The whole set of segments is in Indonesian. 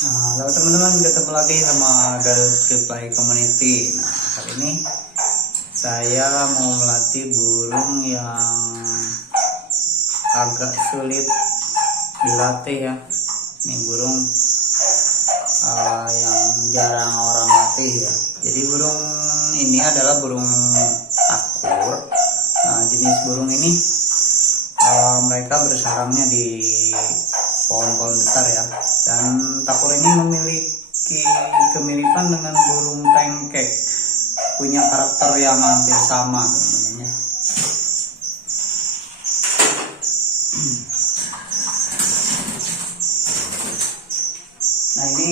Halo teman-teman, ketemu lagi sama Garut Reply Community. Nah, kali ini saya mau melatih burung yang agak sulit dilatih ya. Ini burung yang jarang orang latih ya. Jadi burung ini adalah burung takur. Nah, jenis burung ini mereka bersarangnya di pohon-pohon besar ya. Dan takur ini memiliki kemiripan dengan burung tengkek, punya karakter yang hampir sama teman-teman. Nah, ini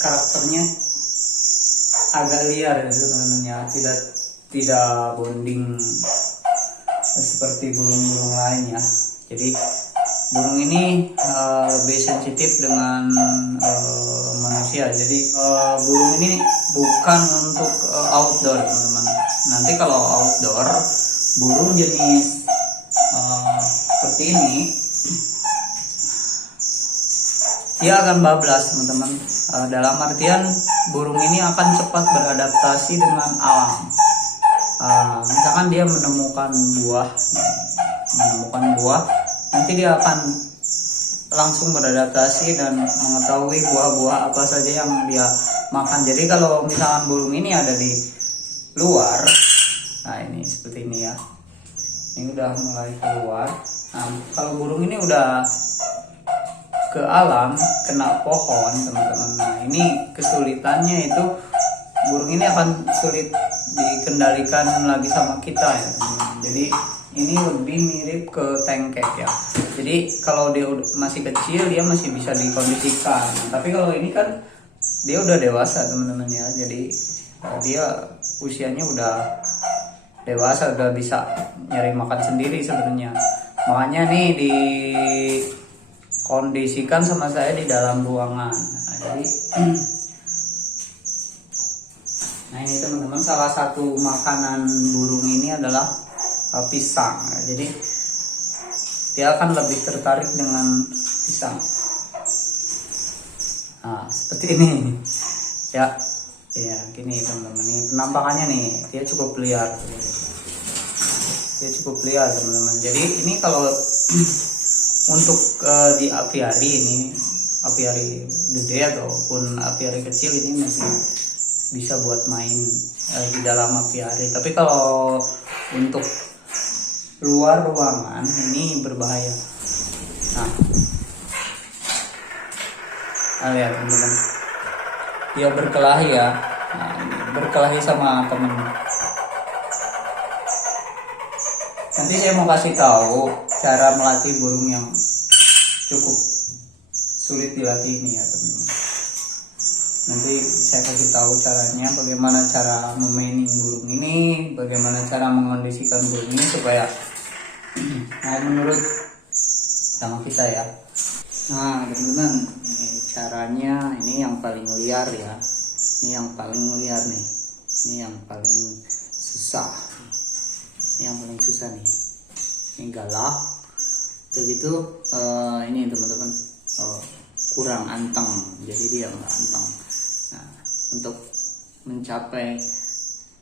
karakternya agak liar ya teman-teman ya, tidak bonding seperti burung-burung lain ya. Jadi burung ini lebih sensitif dengan manusia. Jadi burung ini bukan untuk outdoor teman-teman. Nanti kalau outdoor burung jenis seperti ini dia akan bablas teman-teman. Dalam artian burung ini akan cepat beradaptasi dengan alam. Misalkan dia menemukan buah, nanti dia akan langsung beradaptasi dan mengetahui buah-buah apa saja yang dia makan. Jadi kalau misalkan burung ini ada di luar, nah ini seperti ini ya, ini udah mulai keluar. Nah, kalau burung ini udah ke alam, kena pohon teman-teman, nah ini kesulitannya itu burung ini akan sulit dikendalikan lagi sama kita ya teman-teman. Jadi ini lebih mirip ke tengkek ya. Jadi kalau dia masih kecil dia masih bisa dikondisikan. Tapi kalau ini kan dia udah dewasa teman-teman ya. Jadi dia usianya udah dewasa, udah bisa nyari makan sendiri sebenarnya. Makanya nih dikondisikan sama saya di dalam ruangan. Nah, jadi nah ini teman-teman, salah satu makanan burung ini adalah pisang. Jadi dia akan lebih tertarik dengan pisang. Nah, seperti ini ya. Ya, gini teman-teman, ini penampakannya nih, dia cukup liar. Dia cukup liar teman-teman. Jadi ini kalau untuk di apiari ini, apiari gede ataupun apiari kecil, ini masih bisa buat main di dalam apiari. Tapi kalau untuk luar ruangan ini berbahaya. Nah lihat teman-teman, dia berkelahi ya. Nah, ini berkelahi sama temen. Nanti saya mau kasih tahu cara melatih burung yang cukup sulit dilatih ini ya teman-teman. Nanti saya kasih tahu caranya, bagaimana cara memaining burung ini, bagaimana cara mengondisikan burung ini supaya mau menurut sama kita ya. Nah teman-teman, ini caranya, ini yang paling liar ya. Ini yang paling liar nih. Ini yang paling susah. Ini yang paling susah nih. Ini galak. Begitu ini teman-teman, kurang anteng. Jadi dia nggak anteng. Nah, untuk mencapai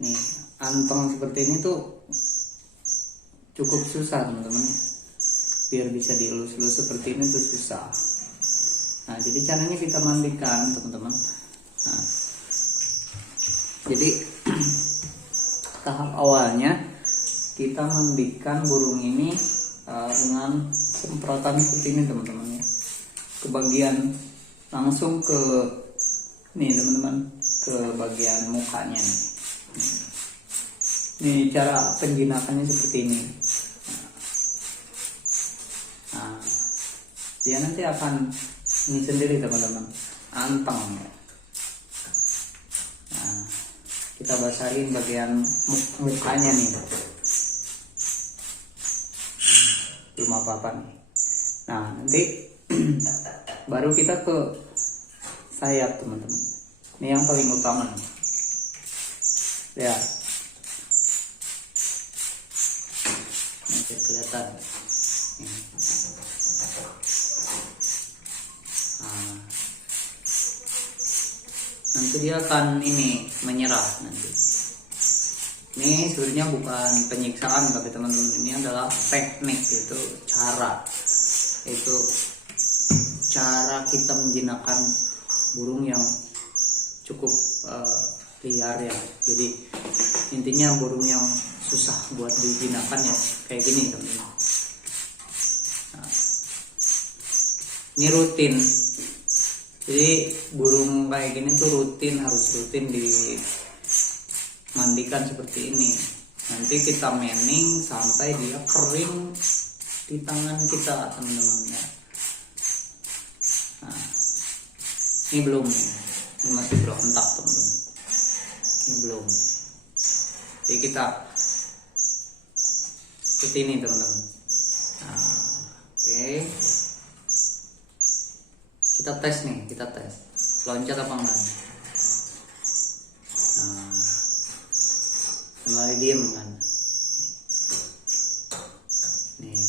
nih anteng seperti ini tuh cukup susah teman-teman. Biar bisa dielus-elus seperti ini tuh susah. Nah, jadi caranya kita mandikan teman-teman. Nah, jadi tahap awalnya kita mandikan burung ini dengan semprotan seperti ini teman-teman ya. Ke bagian langsung ke nih teman-teman, ke bagian mukanya nih. Ini cara penjinakannya seperti ini. Nah, dia nanti akan ini sendiri teman-teman, anteng ya. Nah, kita basahin bagian mukanya nih, belum apa-apa nih. Nah, nanti baru kita ke sayap teman-teman. Ini yang paling utama nih. Lihat. Ini kelihatan. Nah, nanti dia akan ini menyerah nanti. Ini sebenarnya bukan penyiksaan tapi teman-teman, ini adalah teknik, itu cara kita menjinakkan burung yang cukup liar ya. Jadi intinya burung yang susah buat dijinakkan ya kayak gini teman-teman. Nah, ini rutin. Jadi burung kayak gini tuh harus rutin dimandikan seperti ini. Nanti kita manning sampai dia kering di tangan kita teman-teman ya. Nah, ini belum, ini masih berontak teman-teman. Ini belum. Jadi kita seperti ini teman-teman. Nah, oke. Kita tes loncat apa enggak. Nah, kembali diem kan. Nih.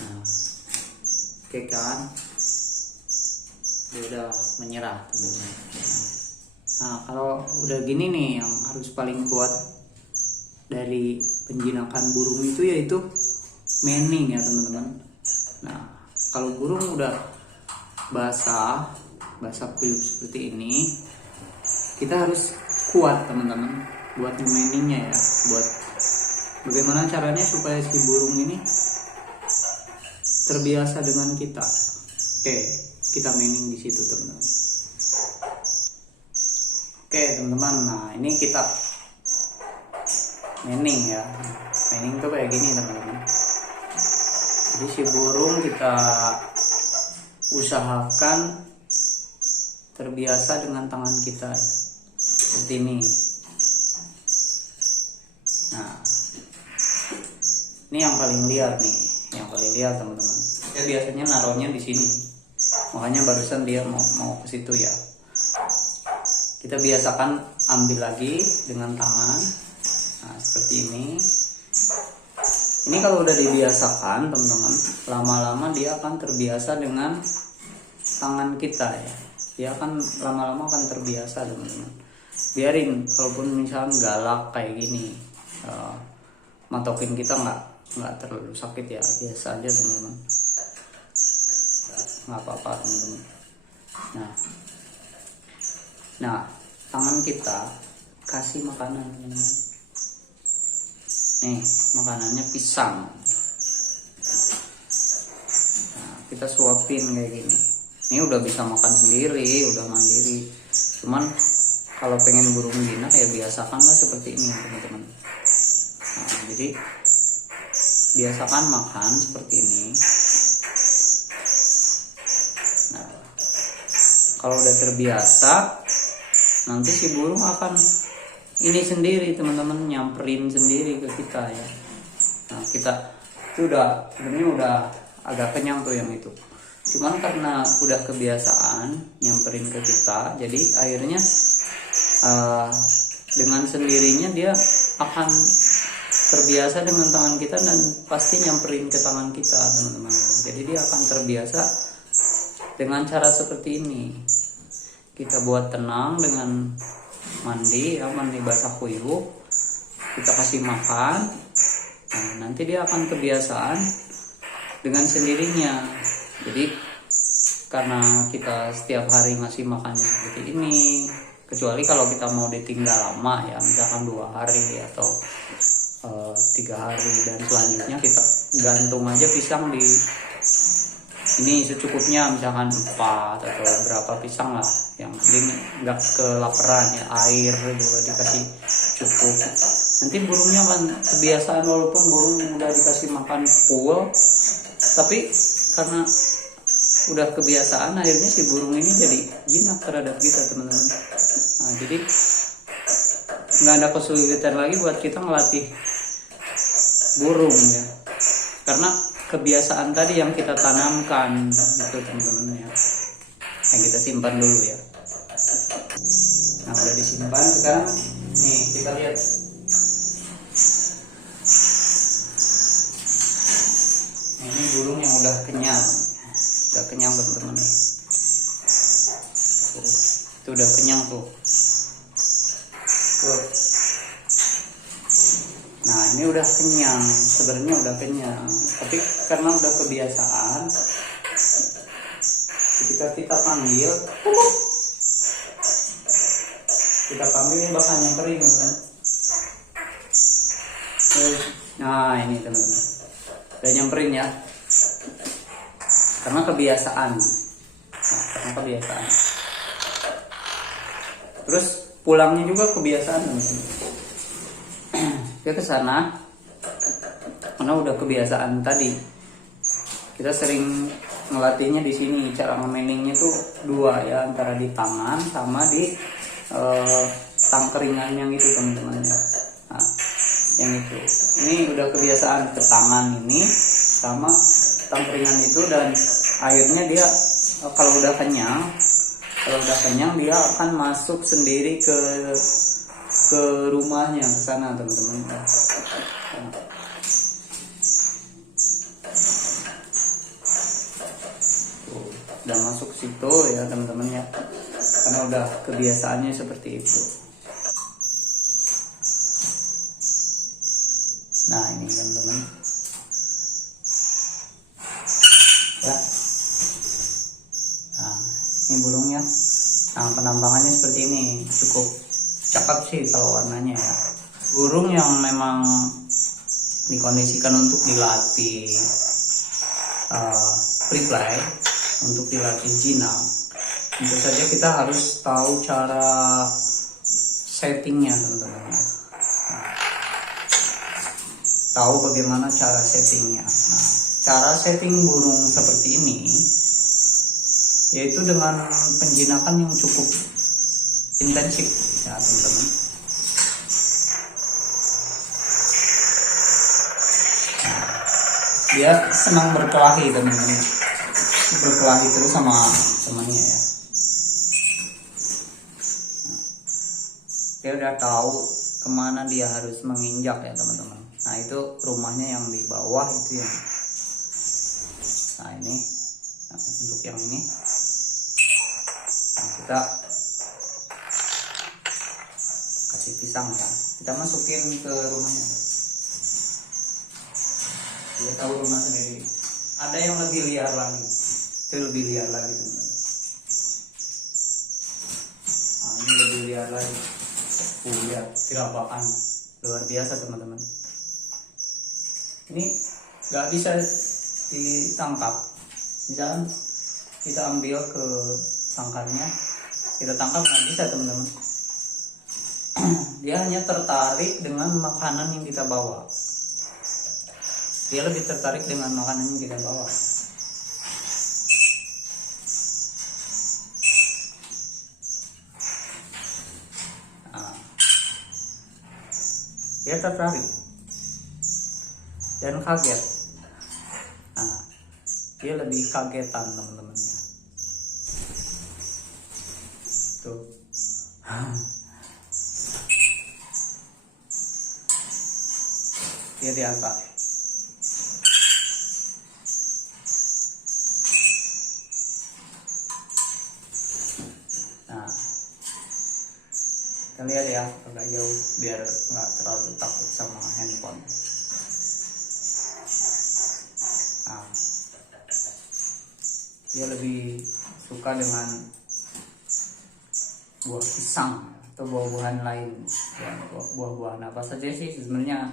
Nah, oke kan. Dia udah menyerah teman-teman. Nah, kalau udah gini nih, yang harus paling kuat dari penjinakan burung itu yaitu manning ya teman-teman. Nah, kalau burung udah basah kuyup seperti ini, kita harus kuat teman-teman buat manningnya ya. Buat bagaimana caranya supaya si burung ini terbiasa dengan kita. Oke, kita manning di situ teman-teman. Oke teman-teman, nah ini kita manning ya. Manning tuh kayak gini teman-teman. Jadi si burung kita usahakan terbiasa dengan tangan kita ya. Seperti ini. Nah, ini yang paling liar nih, teman-teman. Saya biasanya naruhnya di sini. Makanya barusan dia mau ke situ ya. Kita biasakan ambil lagi dengan tangan. Nah, seperti ini. Ini kalau udah dibiasakan teman-teman, lama-lama dia akan terbiasa dengan tangan kita ya. Dia akan lama-lama akan terbiasa teman-teman. Biarin, kalaupun misalnya galak kayak gini, matokin kita nggak terlalu sakit ya, biasa aja teman-teman. Nggak apa-apa teman-teman. Nah, tangan kita kasih makanan teman-teman. Nih, makanannya pisang. Nah, kita suapin kayak gini. Ini udah bisa makan sendiri, udah mandiri. Cuman kalau pengen burung jinak ya biasakanlah seperti ini teman-teman. Nah, jadi biasakan makan seperti ini. Nah, kalau udah terbiasa, nanti si burung akan ini sendiri teman-teman, nyamperin sendiri ke kita ya. Nah, kita itu sebenarnya udah agak kenyang tuh yang itu. Cuman karena udah kebiasaan nyamperin ke kita, jadi akhirnya dengan sendirinya dia akan terbiasa dengan tangan kita dan pasti nyamperin ke tangan kita teman-teman. Jadi dia akan terbiasa dengan cara seperti ini. Kita buat tenang dengan mandi basah kuyup, kita kasih makan. Nah, nanti dia akan kebiasaan dengan sendirinya. Jadi karena kita setiap hari ngasih makannya seperti ini, kecuali kalau kita mau ditinggal lama ya, misalkan 2 hari atau 3 hari, dan selanjutnya kita gantung aja pisang di ini secukupnya, misalkan 4 atau berapa pisang lah, yang penting nggak kelaparan ya, air juga dikasih cukup. Nanti burungnya akan kebiasaan, walaupun burung udah dikasih makan full, tapi karena udah kebiasaan akhirnya si burung ini jadi jinak terhadap kita teman-teman. Nah, jadi nggak ada kesulitan lagi buat kita ngelatih burung ya, karena kebiasaan tadi yang kita tanamkan gitu teman-teman ya. Yang kita simpan dulu ya. Nah, udah disimpan, sekarang nih kita lihat. Nah, ini burung yang udah kenyang teman-teman. Itu udah kenyang tuh. Nah ini udah kenyang, sebenarnya udah kenyang, tapi karena udah kebiasaan, ketika kita panggil ini bakal nyamperin kan. Nah ini teman-teman, udah nyamperin ya, karena kebiasaan. Terus pulangnya juga kebiasaan teman-teman. Dia ke sana karena udah kebiasaan tadi. Kita sering ngelatihnya di sini. Cara nge-mainingnya tuh dua ya, antara di tangan sama di tangkeringan yang itu teman-teman ya. Nah, yang itu. Ini udah kebiasaan ke tangan ini sama tangkeringan itu, dan akhirnya dia kalau udah kenyang dia akan masuk sendiri ke rumahnya, ke sana teman-teman. Udah masuk situ ya teman-teman ya, karena udah kebiasaannya seperti itu. Nah ini teman-teman ya. Nah ini burungnya. Nah penambangannya seperti ini, cukup cakep sih kalau warnanya ya. Burung yang memang dikondisikan untuk dilatih pre-fly, untuk dilatih jinak, tentu saja kita harus tahu cara settingnya teman-teman. Tahu bagaimana cara settingnya. Nah, cara setting burung seperti ini yaitu dengan penjinakan yang cukup intensif ya teman-teman. Nah, dia senang berkelahi teman-teman, berkelahi terus sama temannya ya. Dia udah tahu kemana dia harus menginjak ya teman-teman. Nah itu rumahnya yang di bawah itu ya. Nah ini untuk yang ini, nah, kita kasih pisang ya, kita masukin ke rumahnya. Dia tahu rumah sendiri. Ada yang lebih liar lagi, itu lebih liar lagi teman-teman. Nah, ini lebih liar lagi. Lihat tirabakan luar biasa teman-teman. Ini nggak bisa ditangkap. Misalkan kita ambil ke sangkarnya, kita tangkap nggak bisa teman-teman. Dia hanya tertarik dengan makanan yang kita bawa. Dia lebih tertarik dengan makanan yang kita bawa. Nah, dia tertarik dan kaget. Nah, dia lebih kagetan teman-temannya. Tuh. Dia diangkat. Nah, kita lihat ya agak jauh biar nggak terlalu takut sama handphone. Nah, dia lebih suka dengan buah pisang atau buah-buahan lain ya, buah-buahan apa saja sih sebenarnya,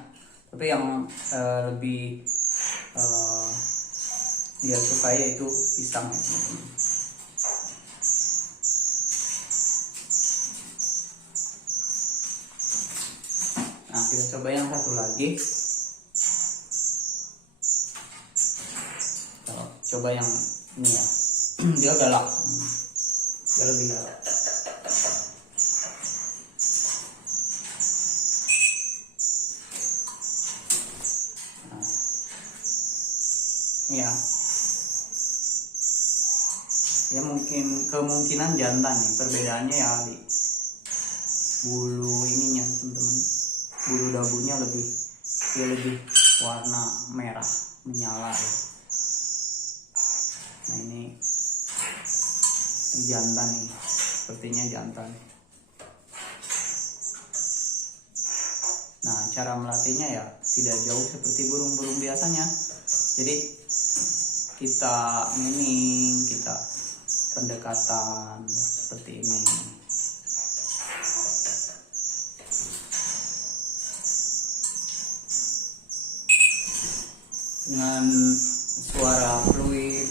tapi yang lebih dia suka yaitu pisang ya, teman-teman. Nah kita coba yang satu lagi. Coba yang ini ya. Dia galak, dia lebih galak. Nah, ini ya. Ya mungkin kemungkinan jantan nih, perbedaannya ya di bulu ininya teman-teman. Bulu dagunya dia lebih warna merah menyala ya. jantan nih, sepertinya jantan. Nah, cara melatihnya ya tidak jauh seperti burung-burung biasanya. Jadi kita mining, kita pendekatan seperti ini. Dengan suara fluid.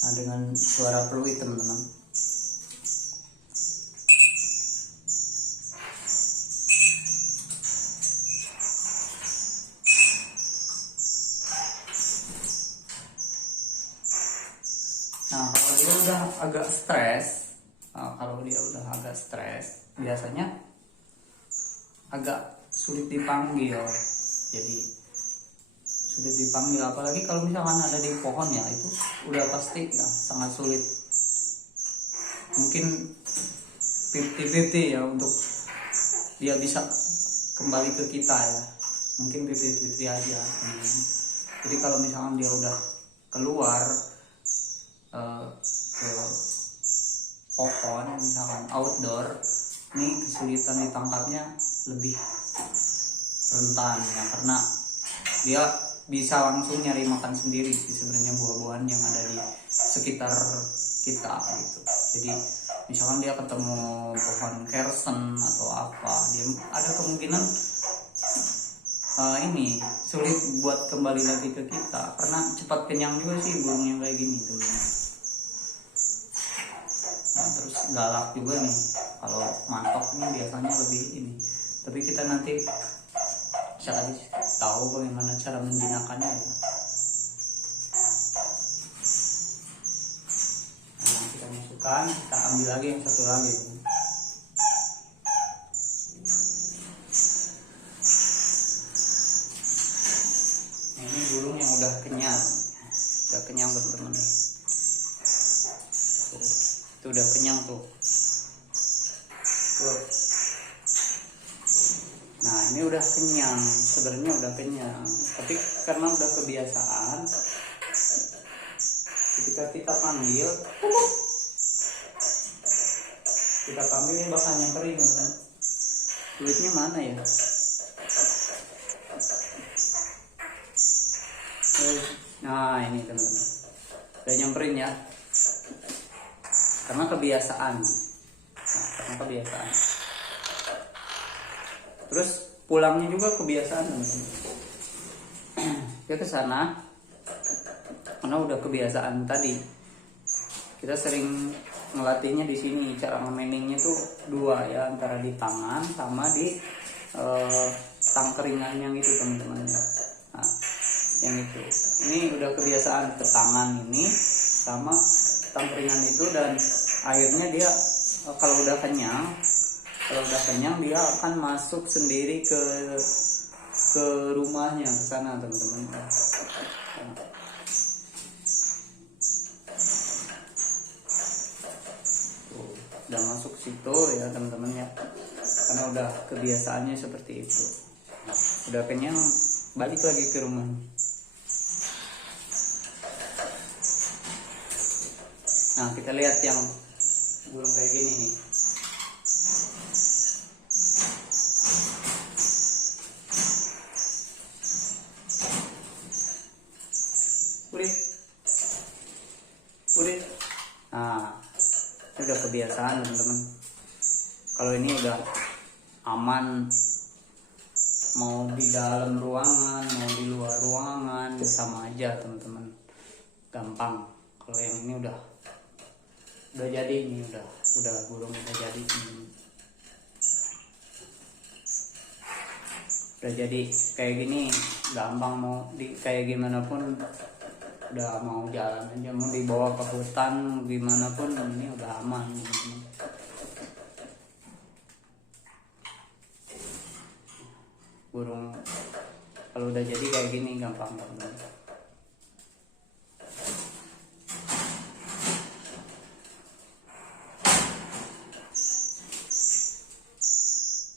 Nah, dengan suara fluid teman-teman. Nah, kalau dia udah agak stres, biasanya agak sulit dipanggil. Jadi sulit dipanggil, apalagi kalau misalkan ada di pohon ya, itu udah pasti ya sangat sulit. Mungkin 50-50 ya untuk dia bisa kembali ke kita ya, mungkin 50-50 aja. Jadi kalau misalkan dia udah keluar ke pohon, misalkan outdoor, ini kesulitan ditangkapnya lebih rentan ya, karena dia bisa langsung nyari makan sendiri sih sebenarnya buah-buahan yang ada di sekitar kita gitu. Jadi misalkan dia ketemu pohon kersen atau apa, dia ada kemungkinan ini sulit buat kembali lagi ke kita, karena cepat kenyang juga sih burung yang kayak gini tuh. Nah, terus galak juga nih, kalau matok ini biasanya lebih ini, tapi kita nanti bisa kasih tahu bagaimana cara menjinakkannya ya. Nah, kita masukkan, kita ambil lagi yang satu lagi. Nah, ini burung yang udah kenyang teman-teman. Itu udah kenyang tuh. Nah, ini udah kenyang, sebenarnya udah kenyang, tapi karena udah kebiasaan, ketika kita panggil ini bakal nyamperin kan. Kulitnya mana ya? Nah, ini teman-teman, udah nyamperin ya, karena kebiasaan. Terus pulangnya juga kebiasaan teman-teman. Dia ke sana karena udah kebiasaan tadi. Kita sering ngelatihnya di sini. Cara nge-mainingnya tuh dua ya, antara di tangan sama di tangkeringan yang itu teman-teman ya. Nah, yang itu. Ini udah kebiasaan ke tangan ini sama tangkeringan itu, dan akhirnya dia kalau udah kenyang dia akan masuk sendiri ke rumahnya, ke sana teman-teman. Udah masuk situ ya teman-teman ya, karena udah kebiasaannya seperti itu. Udah kenyang, balik lagi ke rumah. Nah, kita lihat yang burung kayak gini nih. Udah. Nah, ini udah kebiasaan teman-teman. Kalau ini udah aman, mau di dalam ruangan, mau di luar ruangan, sama aja teman-teman. Gampang. Kalau yang ini udah jadi, ini udah burung udah jadi. Udah jadi kayak gini, gampang, mau di kayak gimana pun udah, mau jalan aja, mau dibawa ke hutan gimana pun ini udah aman. Burung kalau udah jadi kayak gini gampang banget.